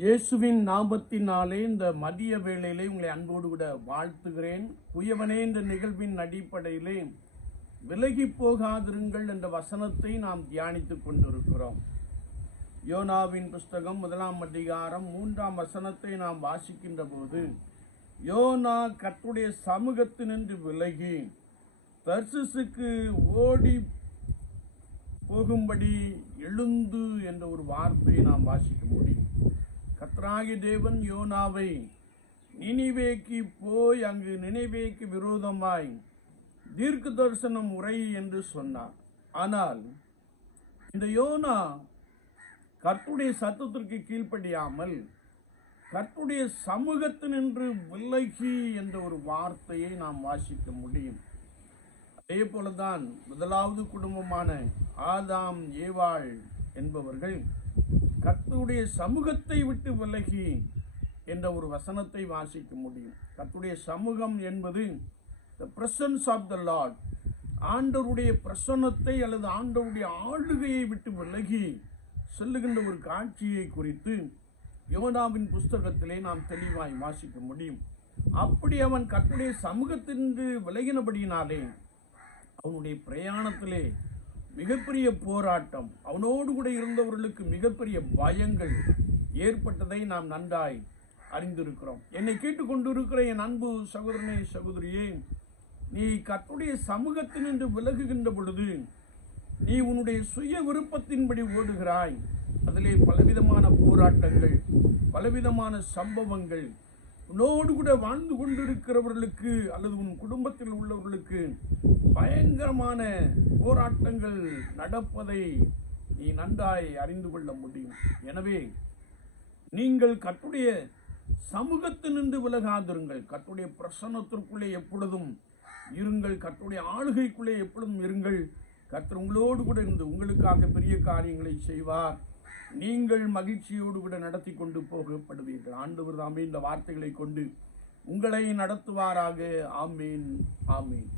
இயேசுவின் நாமத்தினாலே இந்த மதிய வேளையிலே உங்களை அன்போடு கூட வாழ்த்துகிறேன். குயவனே என்ற நிகழ்வின் அடிப்படையிலே விலகி போகாதிருங்கள் என்ற வசனத்தை நாம் தியானித்துக் கொண்டிருக்கிறோம். யோனாவின் புஸ்தகம் முதலாம் அதிகாரம் மூன்றாம் வசனத்தை நாம் வாசிக்கின்ற போது யோனா கற்றுடைய சமூகத்தினின்று விலகி தர்சிசுக்கு ஓடி போகும்படி எழுந்து என்ற ஒரு வார்த்தையை நாம் வாசிக்க முடியும். கத்ராகி தேவன் யோனாவை நினைவேக்கு போய் அங்கு நினைவேக்கு விரோதமாய் தீர்க்க தரிசனம் உரை என்று சொன்னார். ஆனால் இந்த யோனா கர்த்துடைய சத்தத்திற்கு கீழ்ப்படியாமல் கர்த்துடைய சமூகத்தினின்று விலகி என்ற ஒரு வார்த்தையை நாம் வாசிக்க முடியும். அதே போலதான் முதலாவது குடும்பமான ஆதாம் ஏவாள் என்பவர்கள் கர்த்தருடைய சமூகத்தை விட்டு விலகி என்ற ஒரு வசனத்தை வாசிக்க முடியும். கர்த்தருடைய சமூகம் என்பது the presence of the Lord ஆண்டவருடைய பிரசன்னத்தை அல்லது ஆண்டவருடைய ஆளுகையை விட்டு விலகி செல்லுகின்ற ஒரு காட்சியை குறித்து யோனாவின் புஸ்தகத்திலே நாம் தெளிவாய் வாசிக்க முடியும். அப்படி அவன் கர்த்தருடைய சமூகத்தின்று விலகினபடியினாலே அவனுடைய பிரயாணத்திலே மிகப்பெரிய போராட்டம். அவனோடு கூட இருந்தவர்களுக்கு மிகப்பெரிய பயங்கள் ஏற்பட்டதை நாம் நன்றாய் அறிந்திருக்கிறோம். என்னை கேட்டுக்கொண்டிருக்கிற என் அன்பு சகோதரனே சகோதரியே நீ கர்த்தருடைய சமூகத்தினின்று விலகுகின்ற பொழுது நீ உன்னுடைய சுய விருப்பத்தின்படி ஓடுகிறாய். அதிலே பலவிதமான போராட்டங்கள் பலவிதமான சம்பவங்கள் உன்னோடு கூட வாழ்ந்து கொண்டிருக்கிறவர்களுக்கு அல்லது உன் குடும்பத்தில் உள்ளவர்களுக்கு பயங்கரமான போராட்டங்கள் நடப்பதை நீ நன்றாய் அறிந்து கொள்ள முடியும். எனவே நீங்கள் கட்டுடைய சமூகத்தினின்று விலகாதிருங்கள். கட்டுடைய பிரசன்னத்திற்குள்ளே எப்பொழுதும் இருங்கள். கட்டுடைய ஆளுகைக்குள்ளே எப்பொழுதும் இருங்கள். கற்று உங்களோடு கூட இருந்து உங்களுக்காக பெரிய காரியங்களை செய்வார். நீங்கள் மகிழ்ச்சியோடு கூட நடத்தி கொண்டு போகப்படுவீர்கள். ஆண்டவர் தாமே இந்த வார்த்தைகளை கொண்டு உங்களை நடத்துவாராக. ஆமீன். ஆமீன்.